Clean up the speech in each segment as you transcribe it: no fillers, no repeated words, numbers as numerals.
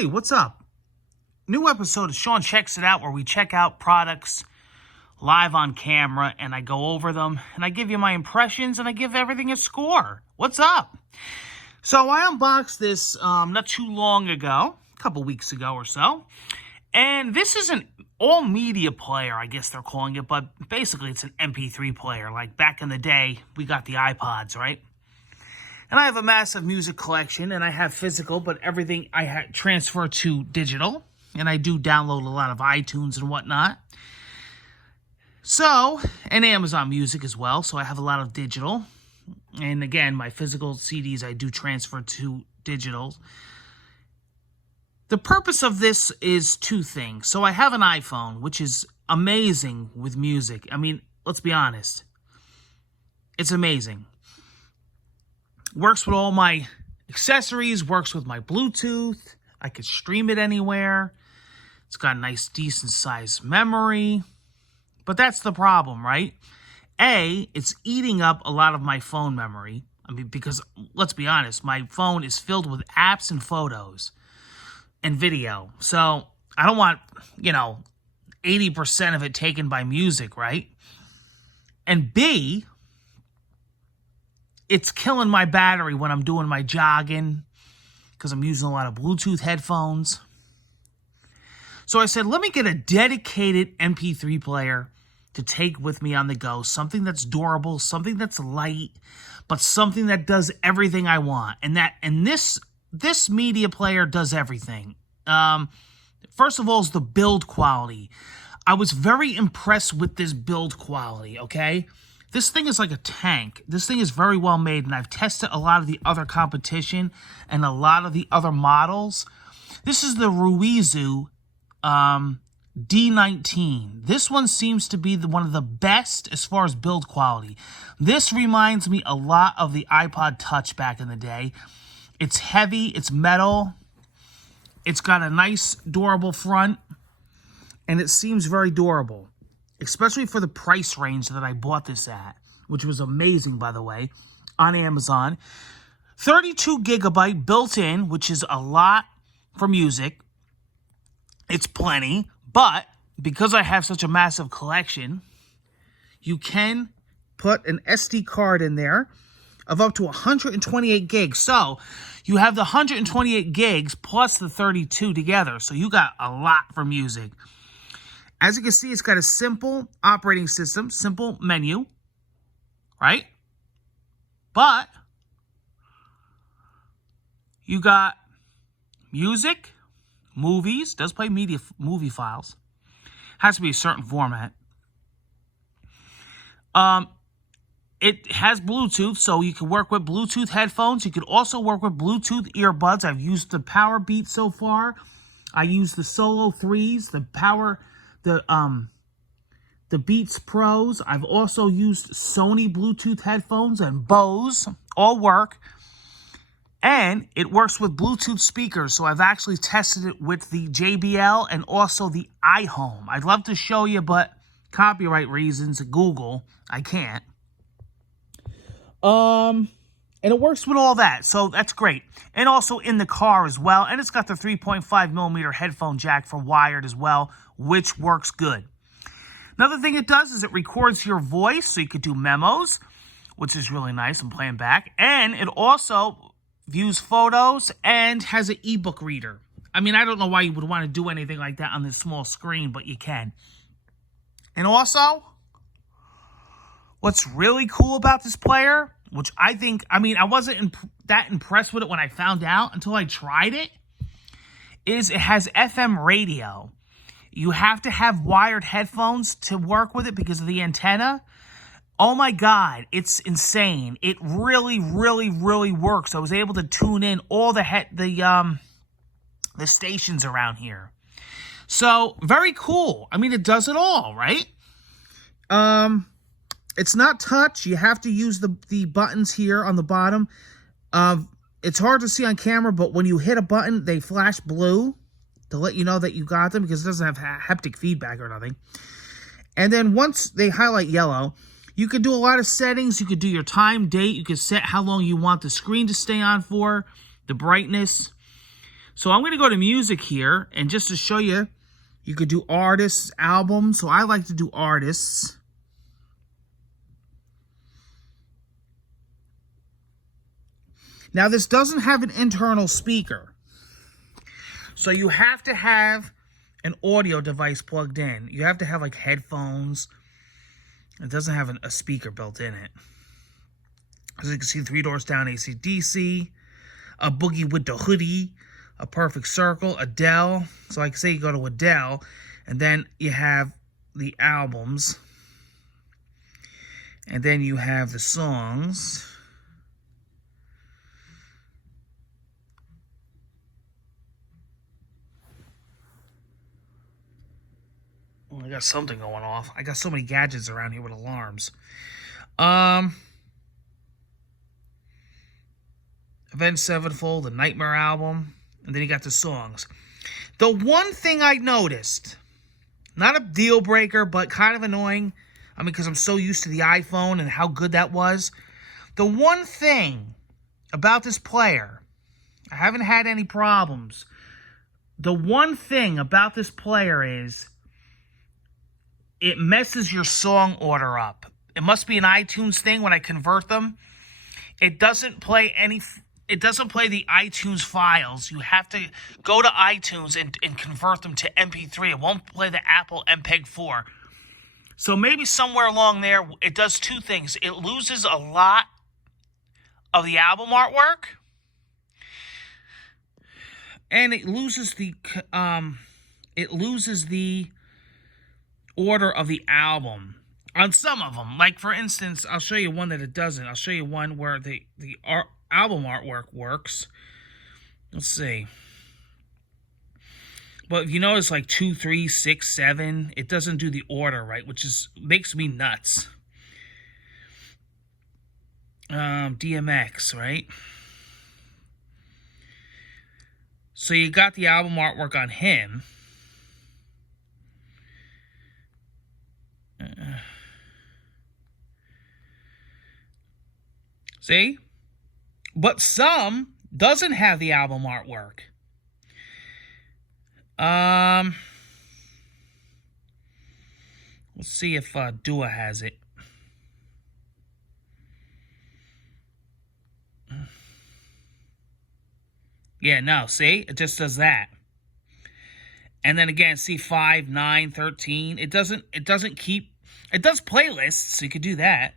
Hey, what's up? New episode of Sean Checks It Out, where we check out products live on camera and I go over them and I give you my impressions and I give everything a score. What's up? So I unboxed this not too long ago, a couple weeks ago or so, and this is an all-media player, I guess they're calling it, but basically it's an MP3 player. Like back in the day, we got the iPods, right? And I have a massive music collection, and I have physical, but everything I transfer to digital, and I do download a lot of iTunes and whatnot. So, and Amazon Music as well, so I have a lot of digital. And again, my physical CDs I do transfer to digital. The purpose of this is two things. So I have an iPhone, which is amazing with music. I mean, let's be honest. It's amazing. Works with all my accessories, works with my Bluetooth. I could stream it anywhere. It's got a nice, decent sized memory. But that's the problem, right? A, it's eating up a lot of my phone memory. I mean, because, let's be honest, my phone is filled with apps and photos and video. So, I don't want, 80% of it taken by music, right? And B, it's killing my battery when I'm doing my jogging because I'm using a lot of Bluetooth headphones. So I said, let me get a dedicated MP3 player to take with me on the go. Something that's durable, something that's light, but something that does everything I want. And this media player does everything. First of all is the build quality. I was very impressed with this build quality, okay? This thing is like a tank. This thing is very well made, and I've tested a lot of the other competition and a lot of the other models. This is the Ruizu D19. This one seems to be one of the best as far as build quality. This reminds me a lot of the iPod Touch back in the day. It's heavy, it's metal, it's got a nice, durable front, and it seems very durable. Especially for the price range that I bought this at, which was amazing, by the way, on Amazon. 32 gigabyte built in, which is a lot for music. It's plenty, but because I have such a massive collection, you can put an SD card in there of up to 128 gigs. So you have the 128 gigs plus the 32 together. So you got a lot for music. As you can see, it's got a simple operating system, simple menu, right? But you got music, movies, does play movie files. Has to be a certain format. It has Bluetooth, so you can work with Bluetooth headphones. You can also work with Bluetooth earbuds. I've used the Power Beat so far. I used the Solo 3s, the Beats Pros. I've also used Sony Bluetooth headphones and Bose. All work. And it works with Bluetooth speakers. So I've actually tested it with the JBL and also the iHome. I'd love to show you, but copyright reasons, Google, I can't. And it works with all that, so that's great. And also in the car as well. And it's got the 3.5 millimeter headphone jack for wired as well, which works good. Another thing it does is it records your voice, so you could do memos, which is really nice. I'm playing back. And it also views photos and has an ebook reader. I mean, I don't know why you would want to do anything like that on this small screen, but you can. And also, what's really cool about this player, which I wasn't that impressed with it when I found out until I tried it, is it has FM radio. You have to have wired headphones to work with it because of the antenna. Oh my God, it's insane. It really, really, really works. I was able to tune in all the stations around here. So, very cool. I mean, it does it all, right? It's not touch. You have to use the buttons here on the bottom. It's hard to see on camera, but when you hit a button, they flash blue to let you know that you got them because it doesn't have haptic feedback or nothing. And then once they highlight yellow, you could do a lot of settings. You could do your time, date. You could set how long you want the screen to stay on for, the brightness. So I'm going to go to music here, and just to show you, you could do artists, albums. So I like to do artists. Now this doesn't have an internal speaker. So you have to have an audio device plugged in. You have to have like headphones. It doesn't have a speaker built in it. As you can see, 3 Doors Down, AC/DC, a Boogie with the Hoodie, a Perfect Circle, Adele. So like say you go to Adele, and then you have the albums, and then you have the songs. Oh, I got something going off. I got so many gadgets around here with alarms. Avenged Sevenfold, the Nightmare album, and then you got the songs. The one thing I noticed, not a deal breaker, but kind of annoying, I mean, because I'm so used to the iPhone and how good that was. The one thing about this player, I haven't had any problems. The one thing about this player is it messes your song order up. It must be an iTunes thing when I convert them. It doesn't play the iTunes files. You have to go to iTunes and convert them to MP3. It won't play the Apple MPEG-4. So maybe somewhere along there, it does 2 things. It loses a lot of the album artwork, and it loses the order of the album on some of them. Like, for instance, I'll show you one that it doesn't. I'll show you one where the album artwork works. Let's see. But if you notice, like 2, 3, 6, 7, it doesn't do the order right, which makes me nuts. DMX, right? So you got the album artwork on him. See? But some doesn't have the album artwork. Let's see if Dua has it. Yeah, no, see? It just does that. And then again, see 5, 9, 13. It does playlists, so you could do that.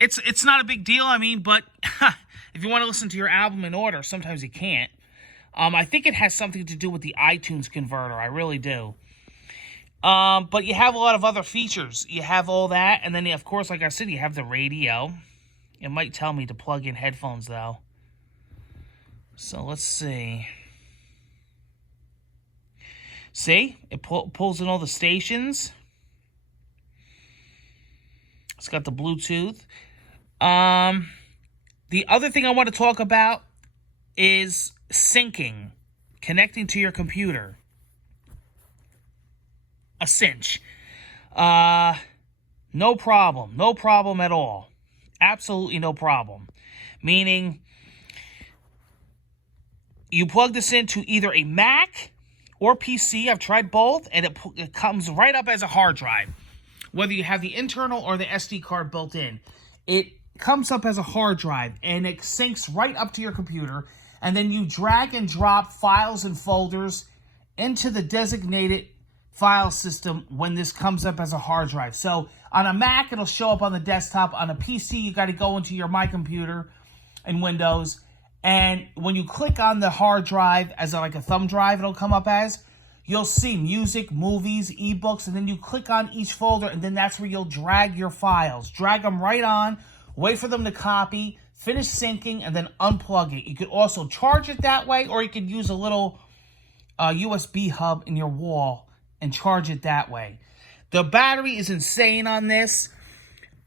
It's not a big deal, I mean, but if you want to listen to your album in order, sometimes you can't. I think it has something to do with the iTunes converter. I really do. But you have a lot of other features. You have all that, and then, of course, like I said, you have the radio. It might tell me to plug in headphones, though. So let's see. See? It pulls in all the stations. It's got the Bluetooth. The other thing I want to talk about is syncing, connecting to your computer. A cinch. No problem. No problem at all. Absolutely no problem. Meaning, you plug this into either a Mac or PC. I've tried both, and it comes right up as a hard drive. Whether you have the internal or the SD card built in, it comes up as a hard drive, and it syncs right up to your computer, and then you drag and drop files and folders into the designated file system when this comes up as a hard drive. So on a Mac, it'll show up on the desktop. On a PC, you got to go into your My Computer in Windows, and when you click on the hard drive as like a thumb drive, it'll come up as, you'll see music, movies, ebooks, and then you click on each folder, and then that's where you'll drag your files. Drag them right on, wait for them to copy, finish syncing, and then unplug it. You could also charge it that way, or you could use a little USB hub in your wall and charge it that way. The battery is insane on this.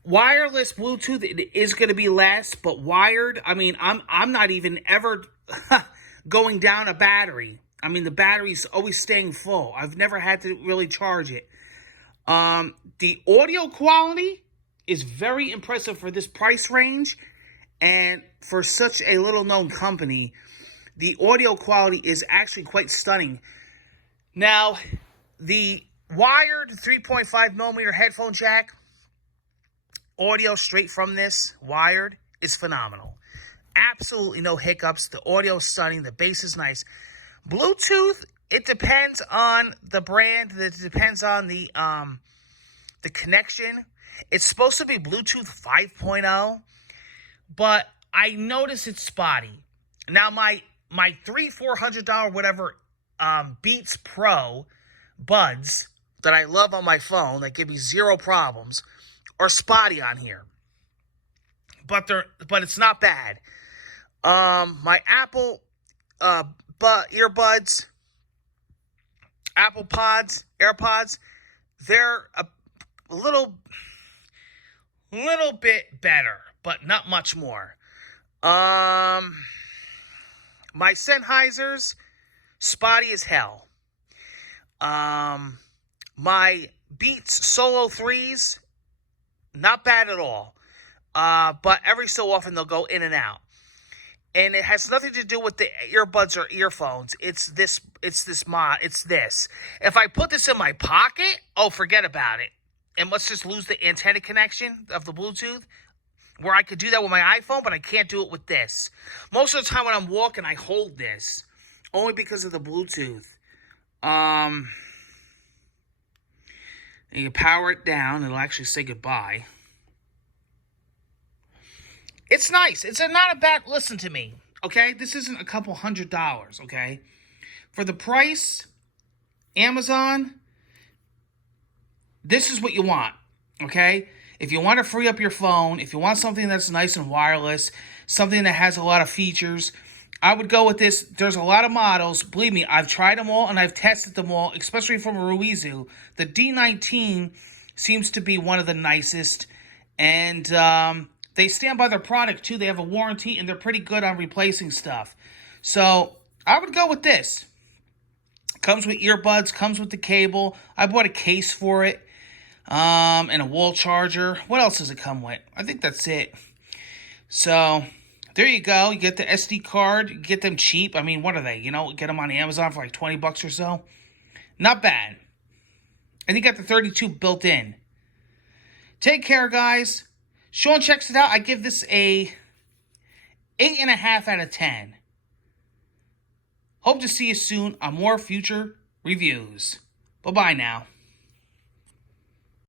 Wireless Bluetooth, it is going to be less, but wired, I mean, I'm not even ever going down a battery. I mean, the battery's always staying full. I've never had to really charge it. The audio quality is very impressive for this price range, and for such a little-known company. the audio quality is actually quite stunning. Now, the wired 3.5 millimeter headphone jack, audio straight from this wired, is phenomenal. Absolutely no hiccups. The audio is stunning. The bass is nice. Bluetooth, it depends on the brand. It depends on the connection. It's supposed to be Bluetooth 5.0, but I notice it's spotty. Now, my $400 whatever Beats Pro buds that I love on my phone that give me zero problems are spotty on here. But it's not bad. My Apple earbuds, Apple AirPods, they're a little bit better, but not much more. My Sennheisers, spotty as hell. My Beats Solo 3s, not bad at all. But every so often they'll go in and out. And it has nothing to do with the earbuds or earphones. It's this. If I put this in my pocket, oh, forget about it. And let's just lose the antenna connection of the Bluetooth, where I could do that with my iPhone, but I can't do it with this. Most of the time when I'm walking, I hold this, only because of the Bluetooth. And you power it down, it'll actually say goodbye. It's nice. It's not a bad... Listen to me, okay? This isn't a couple $100, okay? For the price, Amazon, this is what you want, okay? If you want to free up your phone, if you want something that's nice and wireless, something that has a lot of features, I would go with this. There's a lot of models. Believe me, I've tried them all and I've tested them all, especially from Ruizu. The D19 seems to be one of the nicest, and they stand by their product too. They have a warranty and they're pretty good on replacing stuff. So I would go with this. Comes with earbuds, comes with the cable. I bought a case for it, and a wall charger. What else does it come with? I think that's it. So there you go. You get the SD card. You get them cheap. I mean, what are they? You know, get them on Amazon for like 20 bucks or so. Not bad. And you got the 32 built in. Take care, guys. Sean checks it out. I give this a 8.5 out of 10. Hope to see you soon on more future reviews. Bye-bye now.